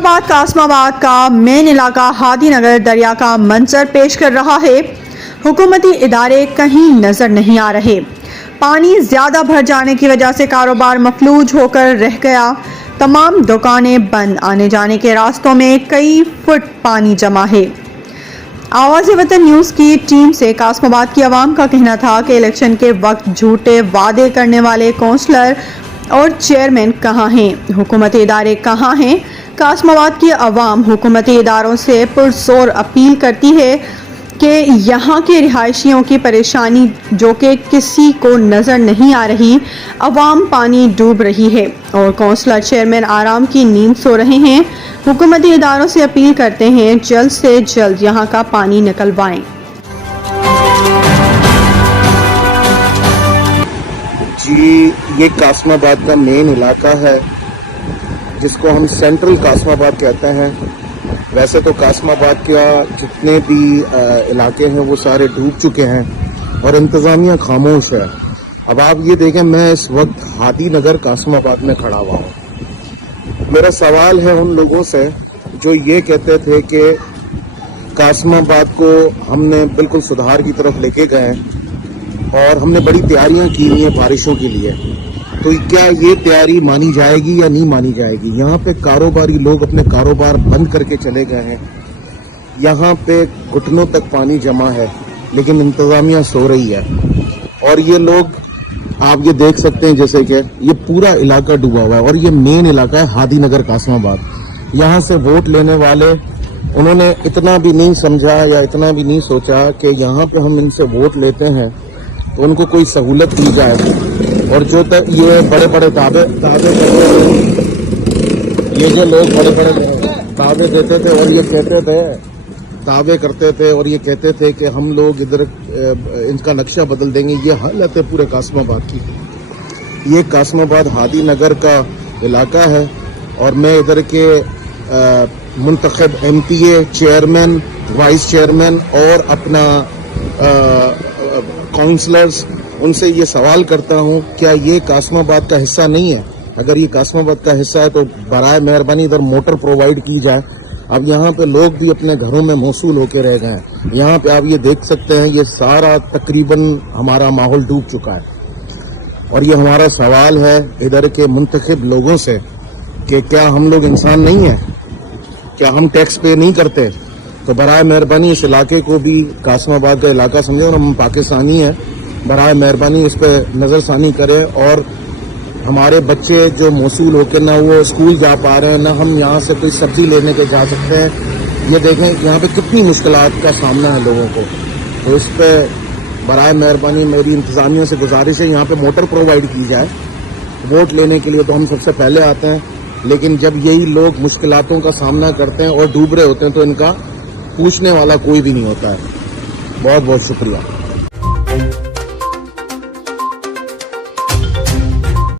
हैदराबाद का कासमाबाद का मेन इलाका हादी नगर दरिया का मंजर पेश कर रहा है। हुकूमती इदारे कहीं नजर नहीं आ रहे। पानी ज्यादा भर जाने की वजह से कारोबार मफलूज होकर रह गया। तमाम दुकानें बंद, आने जाने के रास्तों में कई फुट पानी जमा है। आवाज़ वतन न्यूज़ की टीम से कासमाबाद की आवाम का कहना था कि इलेक्शन के वक्त झूठे वादे करने वाले कौंसलर और चेयरमैन कहाँ हैं, हुकूमती इदारे कहाँ हैं। कासमाबाद की आवाम हुकूमती इदारों से पुरजोर अपील करती है कि यहाँ के रिहायशियों की परेशानी जो कि किसी को नज़र नहीं आ रही, आवाम पानी डूब रही है और कौंसलर चेयरमैन आराम की नींद सो रहे हैं। हुकूमती इदारों से अपील करते हैं जल्द से जल्द यहाँ का पानी निकलवाएं। जी, ये कासमाबाद का मेन इलाका है जिसको हम सेंट्रल कासमाबाद कहते हैं। वैसे तो कासमाबाद का जितने भी इलाके हैं वो सारे डूब चुके हैं और इंतज़ामिया खामोश है। अब आप ये देखें, मैं इस वक्त हादी नगर कासमाबाद में खड़ा हुआ हूँ। मेरा सवाल है उन लोगों से जो ये कहते थे कि कासमाबाद को हमने बिल्कुल सुधार की तरफ लेके गए और हमने बड़ी तैयारियां की हुई हैं बारिशों के लिए, तो क्या ये तैयारी मानी जाएगी या नहीं मानी जाएगी। यहाँ पे कारोबारी लोग अपने कारोबार बंद करके चले गए हैं। यहाँ पे घुटनों तक पानी जमा है लेकिन इंतजामिया सो रही है और ये लोग, आप ये देख सकते हैं जैसे कि ये पूरा इलाका डूबा हुआ है और ये मेन इलाका है हादी नगर कासमाबाद। यहाँ से वोट लेने वाले उन्होंने इतना भी नहीं समझा या इतना भी नहीं सोचा कि यहाँ पे हम इनसे वोट लेते हैं तो उनको कोई सहूलत दी जाए। और जो तक ये बड़े बड़े दावे करते थे, ये जो लोग बड़े बड़े दावे देते थे और ये कहते थे, दावे करते थे और ये कहते थे कि हम लोग इधर इनका नक्शा बदल देंगे, ये हालत है पूरे कासमाबाद की। ये कासमाबाद हादी नगर का इलाका है और मैं इधर के मुंतखब MPA, चेयरमैन, वाइस चेयरमैन और अपना काउंसलर्स, उनसे ये सवाल करता हूँ, क्या ये कासमाबाद का हिस्सा नहीं है? अगर ये कासमाबाद का हिस्सा है तो बराए मेहरबानी इधर मोटर प्रोवाइड की जाए। अब यहाँ पे लोग भी अपने घरों में मौसूल होके रह गए हैं। यहाँ पे आप ये देख सकते हैं, ये सारा तकरीबन हमारा माहौल डूब चुका है और ये हमारा सवाल है इधर के मुंतखब लोगों से कि क्या हम लोग इंसान नहीं है, क्या हम टैक्स पे नहीं करते? तो बराए मेहरबानी इस इलाके को भी कासमाबाद का इलाका समझे और हम पाकिस्तानी हैं, बराए मेहरबानी इस पर नज़रसानी करें और हमारे बच्चे जो मौसूल होकर ना वो स्कूल जा पा रहे हैं, ना हम यहाँ से कोई सब्जी लेने के जा सकते हैं। ये देखें यहाँ पे कितनी मुश्किलात का सामना है लोगों को, तो इस पर बराए मेहरबानी मेरी इंतज़ामिया से गुजारिश है यहाँ पे मोटर प्रोवाइड की जाए। वोट लेने के लिए तो हम सबसे पहले आते हैं, लेकिन जब यही लोग मुश्किलातों का सामना करते हैं और डूब रहे होते हैं तो इनका पूछने वाला कोई भी नहीं होता है। बहुत बहुत शुक्रिया।